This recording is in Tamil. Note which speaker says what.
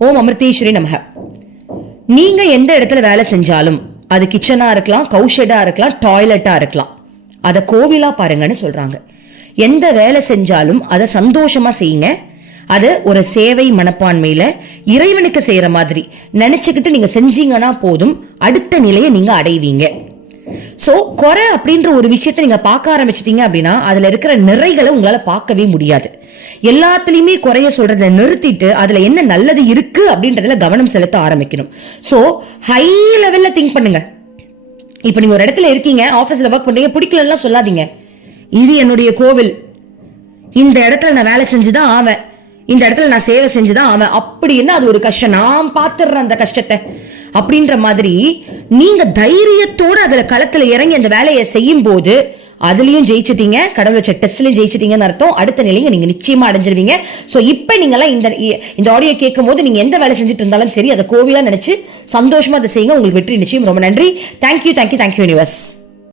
Speaker 1: ஓம் அமிர்தீஸ்வரி நமக. நீங்க எந்த இடத்துல வேலை செஞ்சாலும் அது கிச்சனா இருக்கலாம் கௌஷெடா இருக்கலாம் டாய்லெட்டா இருக்கலாம். அதை கோவிலா பாருங்கன்னு சொல்றாங்க. எந்த வேலை செஞ்சாலும் அதை சந்தோஷமா செய்யுங்க. அது ஒரு சேவை மனப்பான்மையில இறைவனுக்கு செய்யற மாதிரி நினைச்சுக்கிட்டு நீங்க செஞ்சீங்கன்னா போதும் அடுத்த நிலையை நீங்க அடைவீங்க. ஸோ குறை அப்படின்ற ஒரு விஷயத்தை நீங்கள் பார்க்க ஆரம்பிச்சிட்டிங்க அப்படின்னா அதில் இருக்கிற நிறைகளை உங்களால் பார்க்கவே முடியாது. எல்லாத்துலேயுமே குறைய சொல்கிறத நிறுத்திட்டு அதில் என்ன நல்லது இருக்கு அப்படின்றதுல கவனம் செலுத்த ஆரம்பிக்கணும். ஸோ ஹை லெவலில் திங்க் பண்ணுங்கள் இப்போ நீங்கள் ஒரு இடத்துல இருக்கீங்க ஆஃபீஸில் ஒர்க் பண்ணுறீங்க பிடிக்கலன்னா சொல்லாதீங்க. இது என்னுடைய கோவில். இந்த இடத்துல நான் வேலை செஞ்சு தான் ஆவேன். இந்த இடத்துல நான் சேவை செஞ்சுதான் அவன் அப்படின்னா அது ஒரு கஷ்டம்? நான் பாத்துடுறேன் அந்த கஷ்டத்தை. அப்படின்ற மாதிரி நீங்க தைரியத்தோட அதுல களத்துல இறங்கி அந்த வேலையை செய்யும் போது அதுலயும் ஜெயிச்சிட்டீங்க. கடவுள் வச்ச டெஸ்ட்லயும் ஜெயிச்சிட்டீங்கன்னு அர்த்தம். அடுத்த நிலையை நீங்க நிச்சயமா அடைஞ்சிருவீங்க. சோ இப்ப நீங்கெல்லாம் இந்த இந்த ஆடியோ கேட்கும் போது நீங்க எந்த வேலை செஞ்சுட்டு இருந்தாலும் சரி அதை கோவிலா நினைச்சு சந்தோஷமா அதை செய்யுங்க. உங்களுக்கு வெற்றி நிச்சயம். ரொம்ப நன்றி. Thank you thank you thank you universe